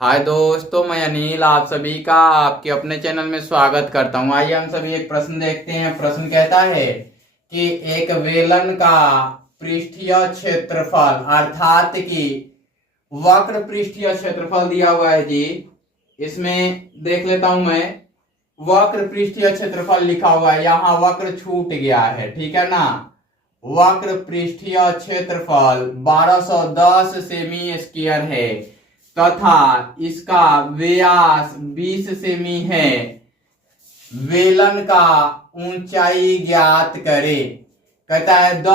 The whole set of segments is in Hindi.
हाय दोस्तों, मैं अनिल आप सभी का आपके अपने चैनल में स्वागत करता हूं। आइए हम सभी एक प्रश्न देखते हैं। प्रश्न कहता है कि एक बेलन का पृष्ठीय क्षेत्रफल अर्थात कि वक्र पृष्ठीय क्षेत्रफल दिया हुआ है जी। इसमें देख लेता हूं मैं। वक्र पृष्ठीय क्षेत्रफल लिखा हुआ है, यहाँ वक्र छूट गया है, ठीक है ना। वक्र पृष्ठीय क्षेत्रफल 1210 सेमी स्क्वायर है तथा इसका व्यास 20 सेमी है। बेलन का ऊंचाई ज्ञात करे। कहता है द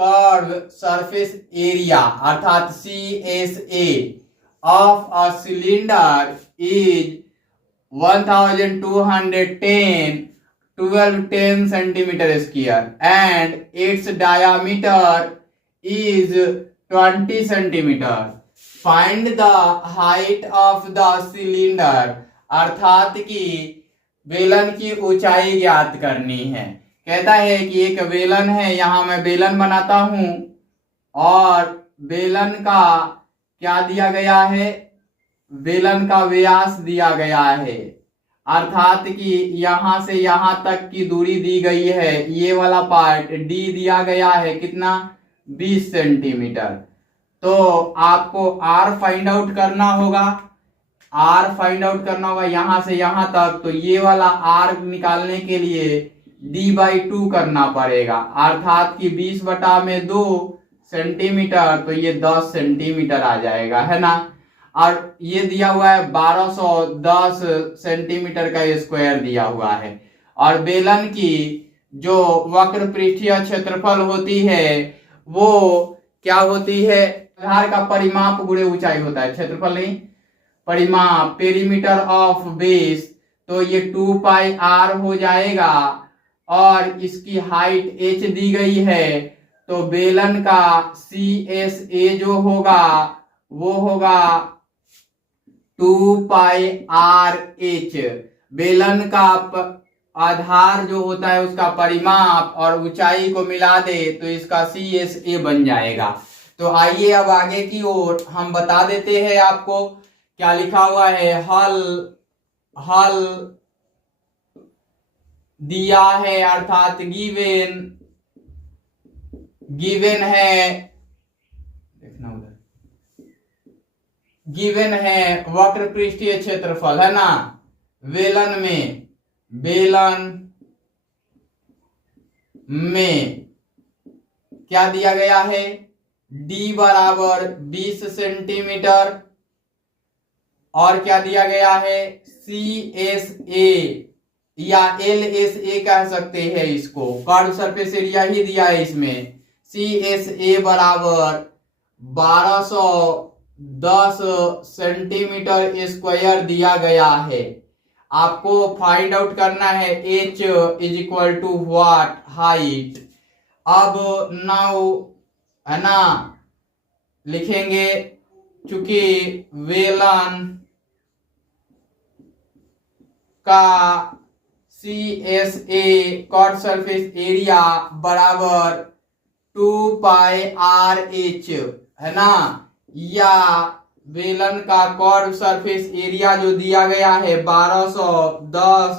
कर्व सरफेस एरिया अर्थात CSA of a cylinder is 1210 1210 centimetre square and it's diameter is 20 centimetre. Find the height of the cylinder अर्थात कि बेलन की ऊंचाई ज्ञात करनी है। कहता है कि एक बेलन है, यहां मैं बेलन बनाता हूं और बेलन का क्या दिया गया है, बेलन का व्यास दिया गया है अर्थात कि यहां से यहां तक की दूरी दी गई है। ये वाला पार्ट D दिया गया है, कितना, 20 सेंटीमीटर। तो आपको R फाइंड आउट करना होगा। R फाइंड आउट करना होगा यहां से यहां तक। तो ये वाला R निकालने के लिए D/2 करना पड़ेगा अर्थात कि 20/2 सेंटीमीटर, तो ये 10 सेंटीमीटर आ जाएगा, है ना। और ये दिया हुआ है 1210 सेंटीमीटर का स्क्वायर दिया हुआ है। और बेलन की जो वक्र पृष्ठीय क्षेत्रफल होती है वो क्या होती है, आधार का परिमाप गुणे ऊंचाई होता है, क्षेत्रफल नहीं, परिमाप, पेरीमीटर ऑफ बेस। तो ये 2πr हो जाएगा और इसकी हाइट h दी गई है। तो बेलन का CSA जो होगा वो होगा 2πrh। बेलन का आधार जो होता है उसका परिमाप और ऊंचाई को मिला दे तो इसका CSA बन जाएगा। तो आइए अब आगे की ओर हम बता देते हैं आपको क्या लिखा हुआ है। हल दिया है अर्थात गिवन है, देखना उधर, गिवन है वक्र पृष्ठीय क्षेत्रफल, है ना। बेलन में क्या दिया गया है, D बराबर 20 सेंटीमीटर और क्या दिया गया है, CSA या LSA कह सकते हैं इसको, कर्व सरफेस एरिया ही दिया है इसमें। CSA बराबर 1210 सेंटीमीटर स्क्वायर दिया गया है। आपको फाइंड आउट करना है H is equal to what, height. अब नाउ, है ना, लिखेंगे चूंकि बेलन का CSA कर्व सरफेस एरिया बराबर 2πrh, है ना, या बेलन का कर्व सरफेस एरिया जो दिया गया है 1210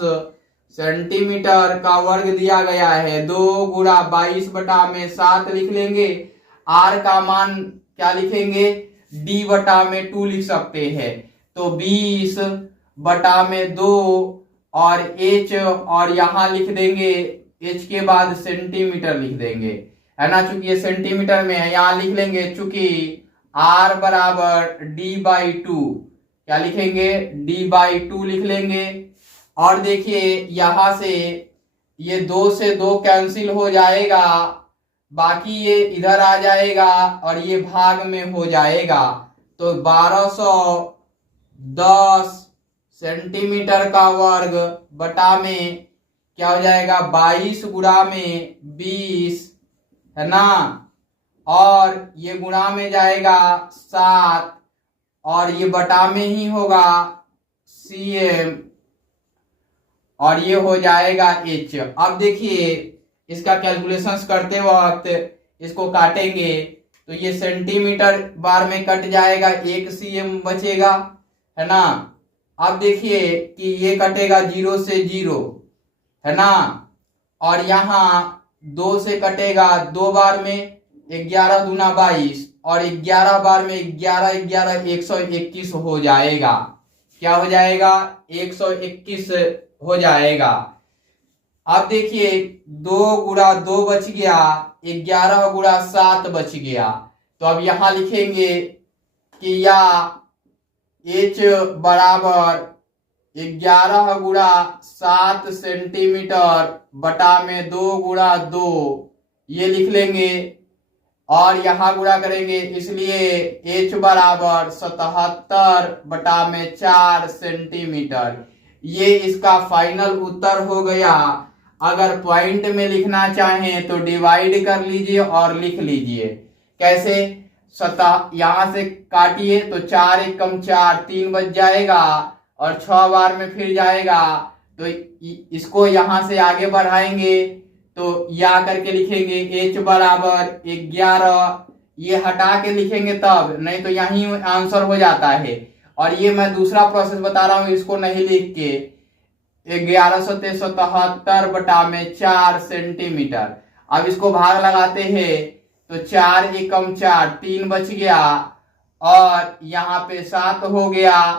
सेंटीमीटर का वर्ग दिया गया है। 2 गुणा 22/7 लिख लेंगे। R का मान क्या लिखेंगे, D/2 लिख सकते हैं। तो 20/2 और H और यहां लिख देंगे, H के बाद सेंटीमीटर लिख देंगे, है ना। चूंकि ये सेंटीमीटर में है यहां लिख लेंगे चूंकि R बराबर D/2, क्या लिखेंगे, D/2 लिख लेंगे। और देखिए यहां से ये 2 से 2 कैंसिल हो जाएगा, बाकी ये इधर आ जाएगा और ये भाग में हो जाएगा। तो 1210 सेंटीमीटर का वर्ग बटा में क्या हो जाएगा, 22 गुणा में 20, है ना, और ये गुणा में जाएगा 7 और ये बटा में ही होगा cm और ये हो जाएगा H। अब देखिए इसका कैलकुलेशंस करते वक्त इसको काटेंगे तो ये सेंटीमीटर बार में कट जाएगा, 1 cm बचेगा, है ना। अब देखिए कि ये कटेगा 0 से 0, है ना, और यहाँ 2 से कटेगा 2 बार में, 11 दूना 22, और 11 बार में 11 11 121 हो जाएगा। क्या हो जाएगा? 121 हो जाएगा। अब देखिए 2 गुणा 2 बच गया, 11 गुणा 7 बच गया। तो अब यहां लिखेंगे कि या h बराबर 11 गुणा 7 सेंटीमीटर बटा में 2 गुणा 2, ये लिख लेंगे और यहां गुणा करेंगे, इसलिए h बराबर 77 बटा में 4 सेंटीमीटर। ये इसका फाइनल उत्तर हो गया। अगर पॉइंट में लिखना चाहें तो डिवाइड कर लीजिए और लिख लीजिए। कैसे? यहां से काटिए तो 4 एकम 4, 3 बच जाएगा और 6 बार में फिर जाएगा। तो इसको यहां से आगे बढ़ाएंगे तो या करके लिखेंगे h बराबर 11, ये हटा के लिखेंगे तब, नहीं तो यही आंसर हो जाता है। और ये मैं दूसरा प्रोसेस बता रहा हूं, इसको नहीं लिख के, 1177 बटा में 4 सेंटीमीटर। अब इसको भाग लगाते हैं तो 4 एकम 4, 3 बच गया और यहाँ पे 7 हो गया,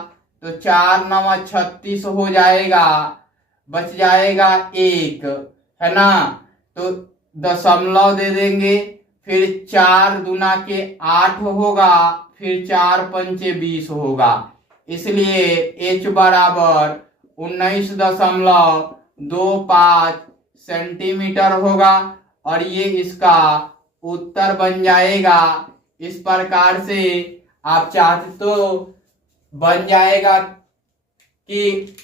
तो 4 9 36 हो जाएगा, बच जाएगा 1, है ना। तो दशमलव दे देंगे, फिर 4 दूना के 8 होगा, फिर 4 पंचे 20 होगा, इसलिए h बराबर 19.25 सेंटीमीटर होगा और ये इसका उत्तर बन जाएगा। इस प्रकार से आप चाहते तो बन जाएगा कि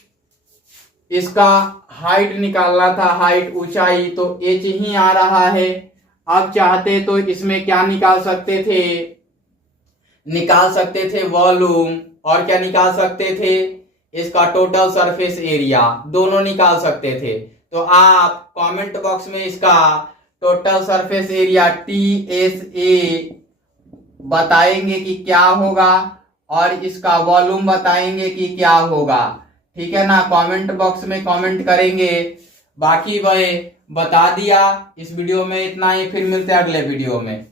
इसका हाइट निकालना था, हाइट ऊंचाई, तो h ही आ रहा है। अब चाहते तो इसमें क्या निकाल सकते थे वॉल्यूम, और क्या निकाल सकते थे, इसका टोटल सरफेस एरिया, दोनों निकाल सकते थे। तो आप कमेंट बॉक्स में इसका टोटल सरफेस एरिया TSA बताएंगे कि क्या होगा और इसका वॉल्यूम बताएंगे कि क्या होगा, ठीक है ना। कमेंट बॉक्स में कमेंट करेंगे। बाकी मैं बता दिया। इस वीडियो में इतना ही, फिर मिलते हैं अगले वीडियो में।